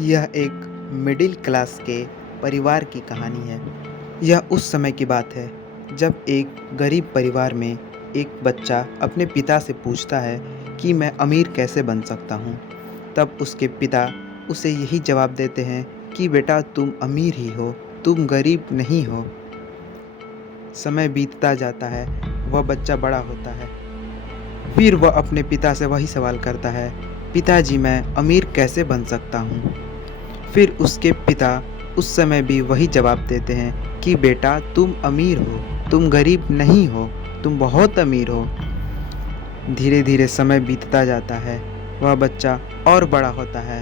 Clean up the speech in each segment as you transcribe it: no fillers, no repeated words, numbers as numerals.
यह एक middle class के परिवार की कहानी है। यह उस समय की बात है जब एक गरीब परिवार में एक बच्चा अपने पिता से पूछता है कि मैं अमीर कैसे बन सकता हूँ। तब उसके पिता उसे यही जवाब देते हैं कि बेटा तुम अमीर ही हो, तुम गरीब नहीं हो। समय बीतता जाता है, वह बच्चा बड़ा होता है। फिर वह अपने पिता से वही सवाल करता है, पिताजी मैं अमीर कैसे बन सकता हूँ। फिर उसके पिता उस समय भी वही जवाब देते हैं कि बेटा तुम अमीर हो, तुम गरीब नहीं हो, तुम बहुत अमीर हो। धीरे धीरे समय बीतता जाता है, वह बच्चा और बड़ा होता है।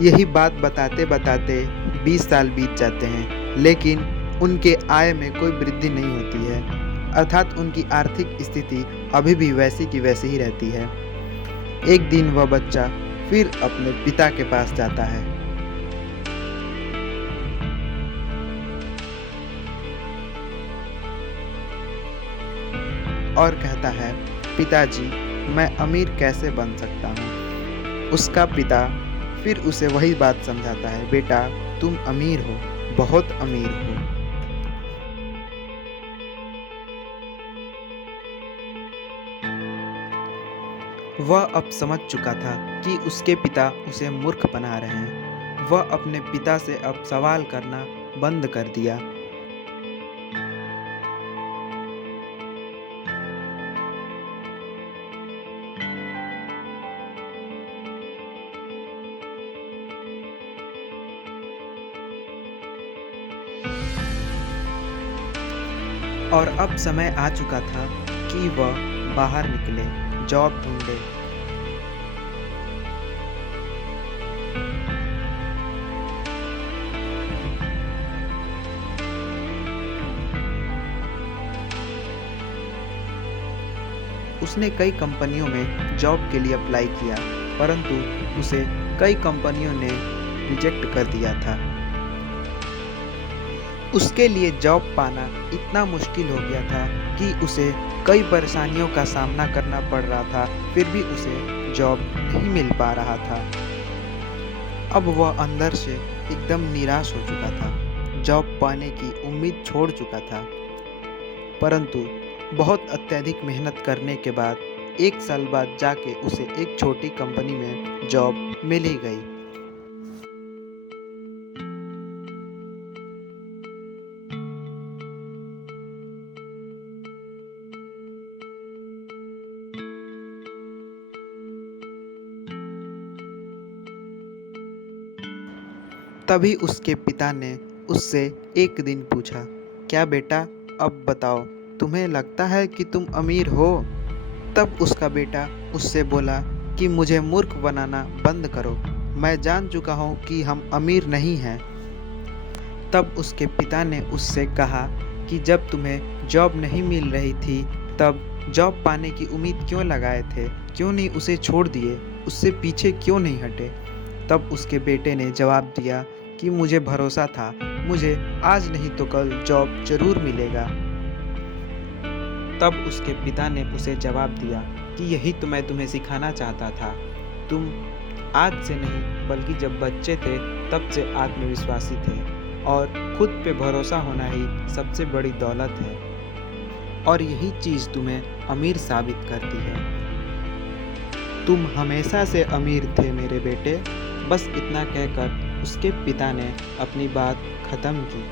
यही बात बताते बताते 20 साल बीत जाते हैं, लेकिन उनके आय में कोई वृद्धि नहीं होती है। अर्थात उनकी आर्थिक स्थिति अभी भी वैसी की वैसी ही रहती है। एक दिन वह बच्चा फिर अपने पिता के पास जाता है और कहता है, पिताजी मैं अमीर कैसे बन सकता हूँ। उसका पिता फिर उसे वही बात समझाता है, बेटा तुम अमीर हो, बहुत अमीर हो। वह अब समझ चुका था कि उसके पिता उसे मूर्ख बना रहे हैं। वह अपने पिता से अब सवाल करना बंद कर दिया। और अब समय आ चुका था कि वह बाहर निकले, जॉब ढूंढे। उसने कई कंपनियों में जॉब के लिए अप्लाई किया, परंतु उसे कई कंपनियों ने रिजेक्ट कर दिया था। उसके लिए जॉब पाना इतना मुश्किल हो गया था कि उसे कई परेशानियों का सामना करना पड़ रहा था, फिर भी उसे जॉब नहीं मिल पा रहा था। अब वह अंदर से एकदम निराश हो चुका था, जॉब पाने की उम्मीद छोड़ चुका था। परंतु बहुत अत्यधिक मेहनत करने के बाद 1 साल बाद जाके उसे एक छोटी कंपनी में जॉब मिल ही गई। तभी उसके पिता ने उससे एक दिन पूछा, क्या बेटा अब बताओ, तुम्हें लगता है कि तुम अमीर हो। तब उसका बेटा उससे बोला कि मुझे मूर्ख बनाना बंद करो, मैं जान चुका हूँ कि हम अमीर नहीं हैं। तब उसके पिता ने उससे कहा कि जब तुम्हें जॉब नहीं मिल रही थी तब जॉब पाने की उम्मीद क्यों लगाए थे, क्यों नहीं उसे छोड़ दिए, उससे पीछे क्यों नहीं हटे। तब उसके बेटे ने जवाब दिया कि मुझे भरोसा था, मुझे आज नहीं तो कल जॉब जरूर मिलेगा। तब उसके पिता ने उसे जवाब दिया कि यही तो मैं तुम्हें सिखाना चाहता था। तुम आज से नहीं बल्कि जब बच्चे थे तब से आत्मविश्वासी थे, और खुद पे भरोसा होना ही सबसे बड़ी दौलत है, और यही चीज़ तुम्हें अमीर साबित करती है। तुम हमेशा से अमीर थे मेरे बेटे। बस इतना कहकर उसके पिता ने अपनी बात खत्म की।